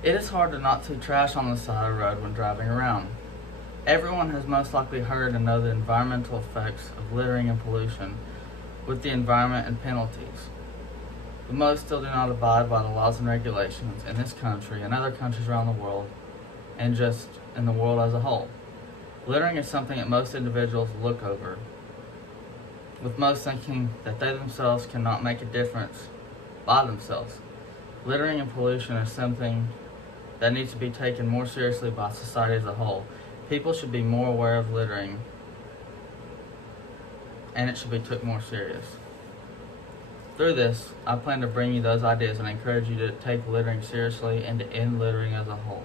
It is hard to not see trash on the side of the road when driving around. Everyone has most likely heard and know the environmental effects of littering and pollution with the environment and penalties. But most still do not abide by the laws and regulations in this country and other countries around the world, and just in the world as a whole. Littering is something that most individuals look over, with most thinking that they themselves cannot make a difference by themselves. Littering and pollution is something that needs to be taken more seriously by society as a whole. People should be more aware of littering, and it should be took more serious. Through this, I plan to bring you those ideas and encourage you to take littering seriously and to end littering as a whole.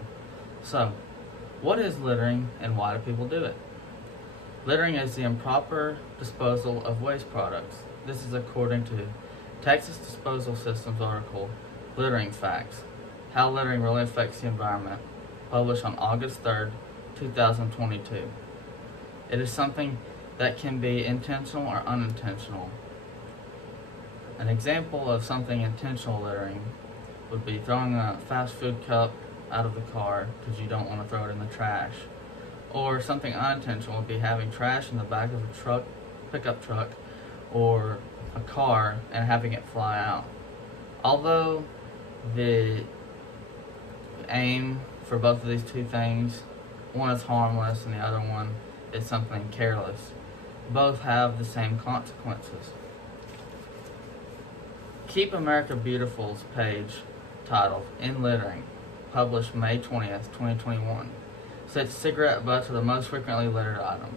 So, what is littering and why do people do it? Littering is the improper disposal of waste products. This is according to Texas Disposal Systems article, Littering Facts, How Littering Really Affects the Environment, published on August 3rd, 2022. It is something that can be intentional or unintentional. An example of something intentional littering would be throwing a fast food cup out of the car because you don't want to throw it in the trash. Or something unintentional would be having trash in the back of a truck, pickup truck, or a car and having it fly out. Although the aim for both of these two things, one is harmless and the other one is something careless, both have the same consequences. Keep America Beautiful's page titled "In Littering," published May 20th, 2021, says cigarette butts are the most frequently littered item.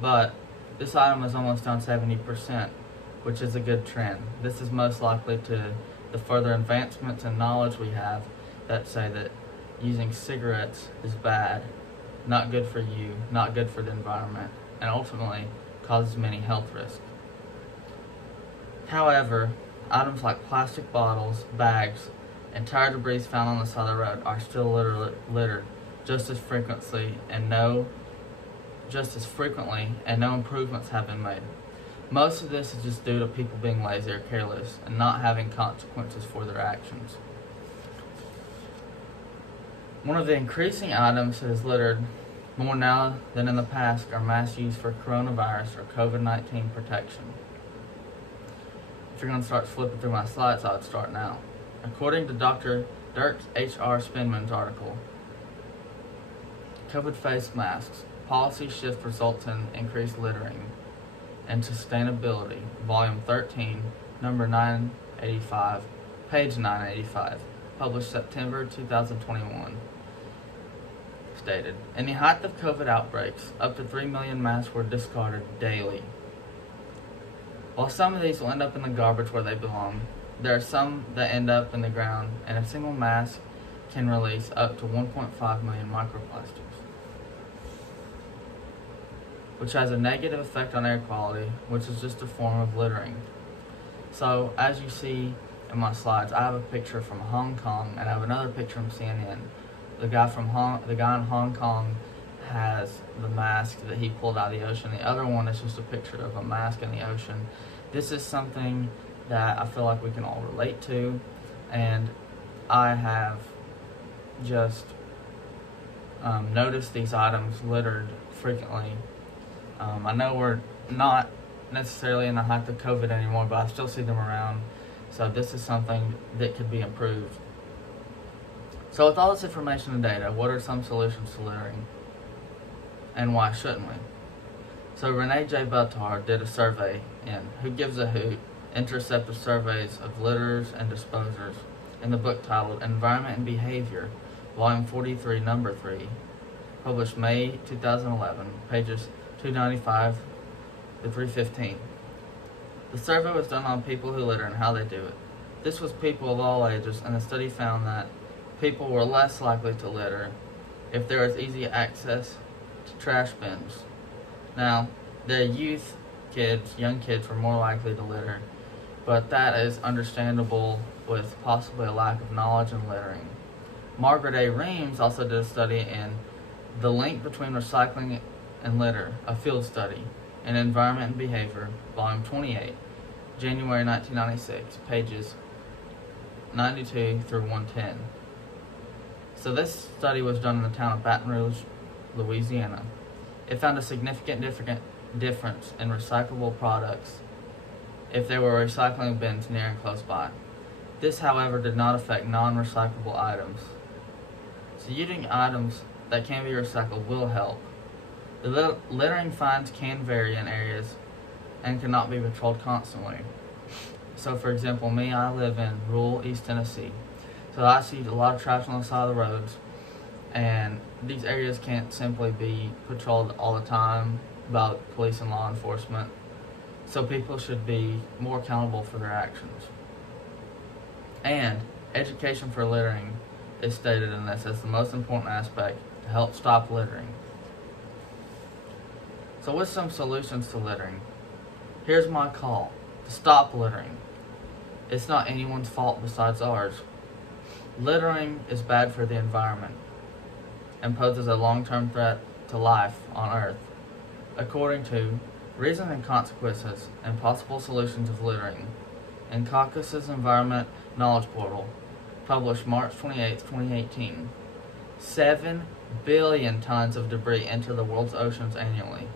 But this item is almost down 70%, which is a good trend. This is most likely to the further advancements in knowledge we have that say that using cigarettes is bad, not good for you, not good for the environment, and ultimately causes many health risks. However, items like plastic bottles, bags, and tire debris found on the side of the road are still littered just as frequently, and no improvements have been made. Most of this is just due to people being lazy or careless and not having consequences for their actions. One of the increasing items that is littered more now than in the past are masks used for coronavirus or COVID-19 protection. If you're going to start flipping through my slides, I would start now. According to Dr. Dirk H.R. Spinman's article, COVID face masks, policy shift results in increased littering and sustainability, volume 13, number 985, page 985, published September 2021, stated, in the height of COVID outbreaks, up to 3 million masks were discarded daily. While some of these will end up in the garbage where they belong, there are some that end up in the ground, and a single mask can release up to 1.5 million microplastics, which has a negative effect on air quality, which is just a form of littering. So, as you see in my slides, I have a picture from Hong Kong, and I have another picture from CNN. The guy in Hong Kong has the mask that he pulled out of the ocean. The other one is just a picture of a mask in the ocean. This is something that I feel like we can all relate to, and I have just noticed these items littered frequently. I know we're not necessarily in the height of COVID anymore, but I still see them around, so this is something that could be improved. So with all this information and data, what are some solutions to littering, and why shouldn't we? So Renee J. Buttar did a survey in Who Gives a Hoot? Interceptive Surveys of Litterers and Disposers in the book titled Environment and Behavior, volume 43, number 3, published May 2011, pages 295 to 315. The survey was done on people who litter and how they do it. This was people of all ages, and the study found that people were less likely to litter if there was easy access to trash bins. Now, the young kids were more likely to litter, but that is understandable with possibly a lack of knowledge in littering. Margaret A. Reams also did a study in The Link Between Recycling and Litter, a field study, in Environment and Behavior, volume 28, January 1996, pages 92 through 110. So this study was done in the town of Baton Rouge, Louisiana. It found a significant difference in recyclable products if there were recycling bins near and close by. This, however, did not affect non-recyclable items. So using items that can be recycled will help. The littering fines can vary in areas and cannot be patrolled constantly. So for example, me, I live in rural East Tennessee. So I see a lot of trash on the side of the roads, and these areas can't simply be patrolled all the time by police and law enforcement. So people should be more accountable for their actions. And education for littering is stated in this as the most important aspect to help stop littering. So what's some solutions to littering? Here's my call to stop littering. It's not anyone's fault besides ours. Littering is bad for the environment and poses a long-term threat to life on Earth. According to Reasons and Consequences and Possible Solutions of Littering in Caucasus Environment Knowledge Portal, published March 28, 2018, 7 billion tons of debris enter the world's oceans annually,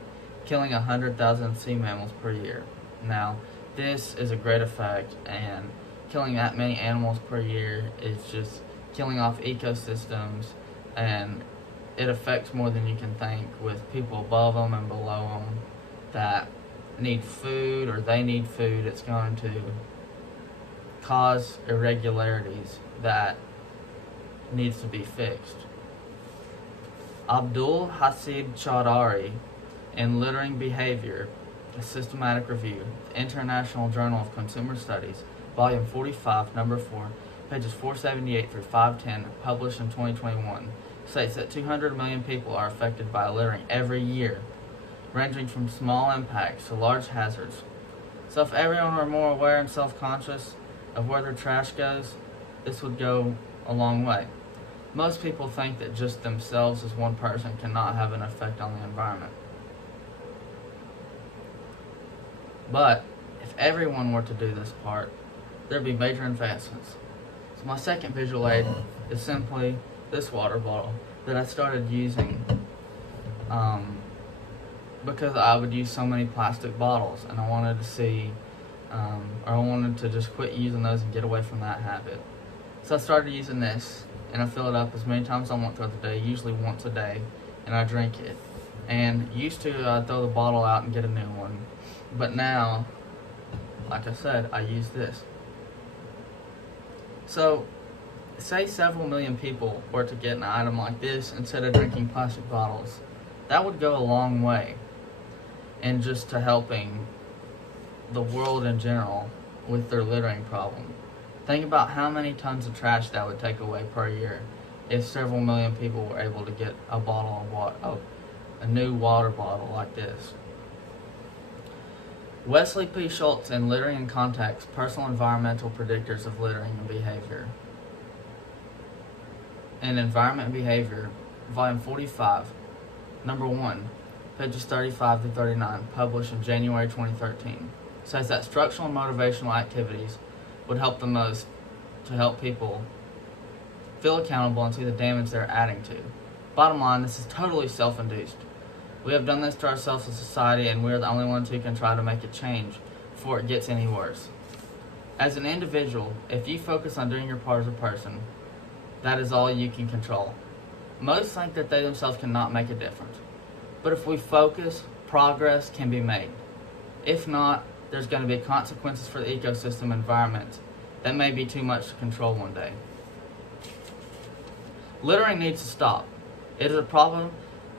killing 100,000 sea mammals per year. Now, this is a great effect, and killing that many animals per year is just killing off ecosystems, and it affects more than you can think, with people above them and below them that need food, or they need food. It's going to cause irregularities that needs to be fixed. Abdul Hasid Chaudhary in Littering Behavior, a Systematic Review, the International Journal of Consumer Studies, Volume 45, Number 4, pages 478 through 510, published in 2021, states that 200 million people are affected by littering every year, ranging from small impacts to large hazards. So if everyone were more aware and self-conscious of where their trash goes, this would go a long way. Most people think that just themselves as one person cannot have an effect on the environment. But if everyone were to do this part, there'd be major advancements. So my second visual aid is simply this water bottle that I started using because I would use so many plastic bottles, and I wanted to see, or I wanted to just quit using those and get away from that habit. So I started using this, and I fill it up as many times as I want throughout the day, usually once a day, and I drink it. And used to throw the bottle out and get a new one, but now, like I said, I use this. So, say several million people were to get an item like this instead of drinking plastic bottles. That would go a long way in just to helping the world in general with their littering problem. Think about how many tons of trash that would take away per year if several million people were able to get a bottle of water, a new water bottle like this. Wesley P. Schultz in Littering in Context, Personal Environmental Predictors of Littering and Behavior. In Environment and Behavior, Volume 45, Number 1, pages 35 through 39, published in January 2013, says that structural and motivational activities would help the most to help people feel accountable and see the damage they're adding to. Bottom line, this is totally self-induced. We have done this to ourselves as a society, and we are the only ones who can try to make a change before it gets any worse. As an individual, if you focus on doing your part as a person, that is all you can control. Most think that they themselves cannot make a difference. But if we focus, progress can be made. If not, there's going to be consequences for the ecosystem environment that may be too much to control one day. Littering needs to stop. It is a problem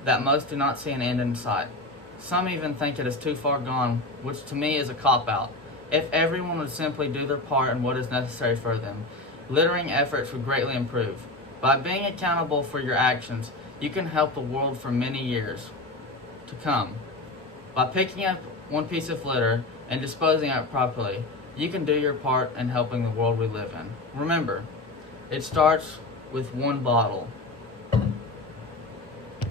that most do not see an end in sight. Some even think it is too far gone, which to me is a cop-out. If everyone would simply do their part in what is necessary for them, littering efforts would greatly improve. By being accountable for your actions, you can help the world for many years to come. By picking up one piece of litter and disposing of it properly, you can do your part in helping the world we live in. Remember, it starts with one bottle.